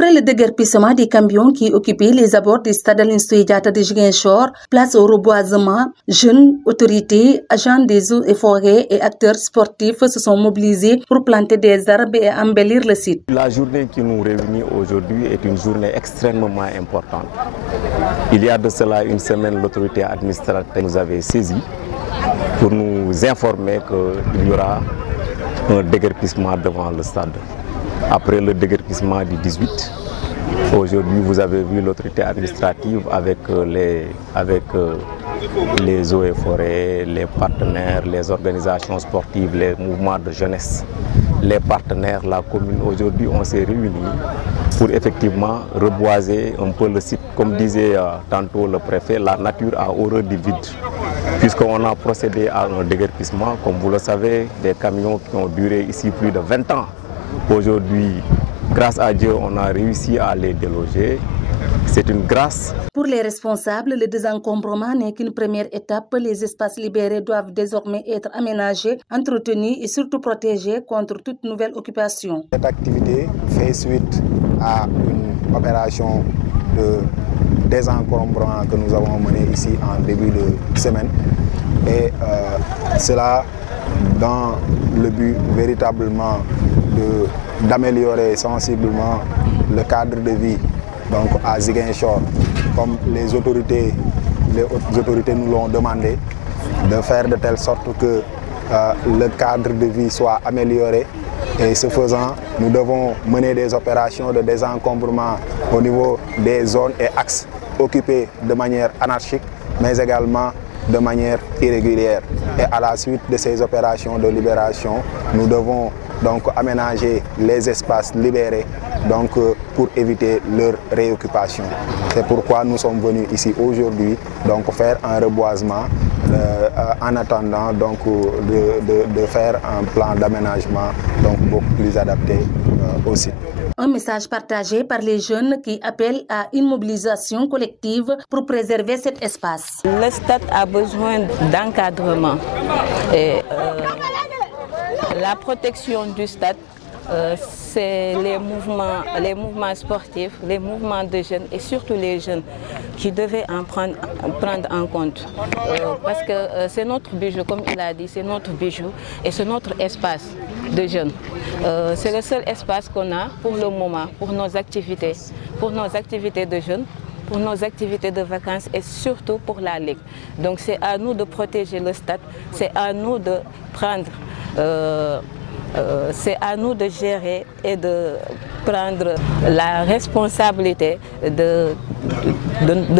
Après le déguerpissement des camions qui occupaient les abords du stade Aline Sitoé Diatta de Ziguinchor, place au reboisement, jeunes, autorités, agents des eaux et forêts et acteurs sportifs se sont mobilisés pour planter des arbres et embellir le site. La journée qui nous réunit aujourd'hui est une journée extrêmement importante. Il y a de cela une semaine, l'autorité administrative nous avait saisis pour nous informer qu'il y aura un déguerpissement devant le stade. Après le déguerpissement du 18, aujourd'hui vous avez vu l'autorité administrative avec les eaux et forêts, les partenaires, les organisations sportives, les mouvements de jeunesse, les partenaires, la commune. Aujourd'hui on s'est réunis pour effectivement reboiser un peu le site. Comme disait tantôt le préfet, la nature a horreur du vide. Puisqu'on a procédé à un déguerpissement, comme vous le savez, des camions qui ont duré ici plus de 20 ans. Aujourd'hui, grâce à Dieu, on a réussi à les déloger. C'est une grâce. Pour les responsables, le désencombrement n'est qu'une première étape. Les espaces libérés doivent désormais être aménagés, entretenus et surtout protégés contre toute nouvelle occupation. Cette activité fait suite à une opération de désencombrement que nous avons menée ici en début de semaine. Et cela dans le but véritablement d'améliorer sensiblement le cadre de vie donc à Ziguinchor, comme les autorités nous l'ont demandé, de faire de telle sorte que le cadre de vie soit amélioré. Et ce faisant, nous devons mener des opérations de désencombrement au niveau des zones et axes occupés de manière anarchique, mais également de manière irrégulière. Et à la suite de ces opérations de libération, nous devons donc aménager les espaces libérés donc, pour éviter leur réoccupation. C'est pourquoi nous sommes venus ici aujourd'hui donc faire un reboisement en attendant donc, de faire un plan d'aménagement donc, beaucoup plus adapté au site. Un message partagé par les jeunes qui appellent à une mobilisation collective pour préserver cet espace. Le stade a besoin d'encadrement. La protection du stade, c'est les mouvements sportifs, les mouvements de jeunes et surtout les jeunes qui devaient en prendre en compte. Parce que c'est notre bijou, comme il a dit, c'est notre bijou et c'est notre espace de jeunes. C'est le seul espace qu'on a pour le moment, pour nos activités de jeunes, pour nos activités de vacances et surtout pour la Ligue. Donc c'est à nous de protéger le stade, c'est à nous de prendre... c'est à nous de gérer et de prendre la responsabilité de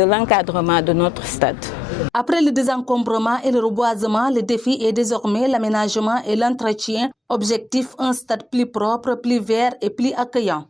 l'encadrement de notre stade. Après le désencombrement et le reboisement, le défi est désormais l'aménagement et l'entretien. Objectif, un stade plus propre, plus vert et plus accueillant.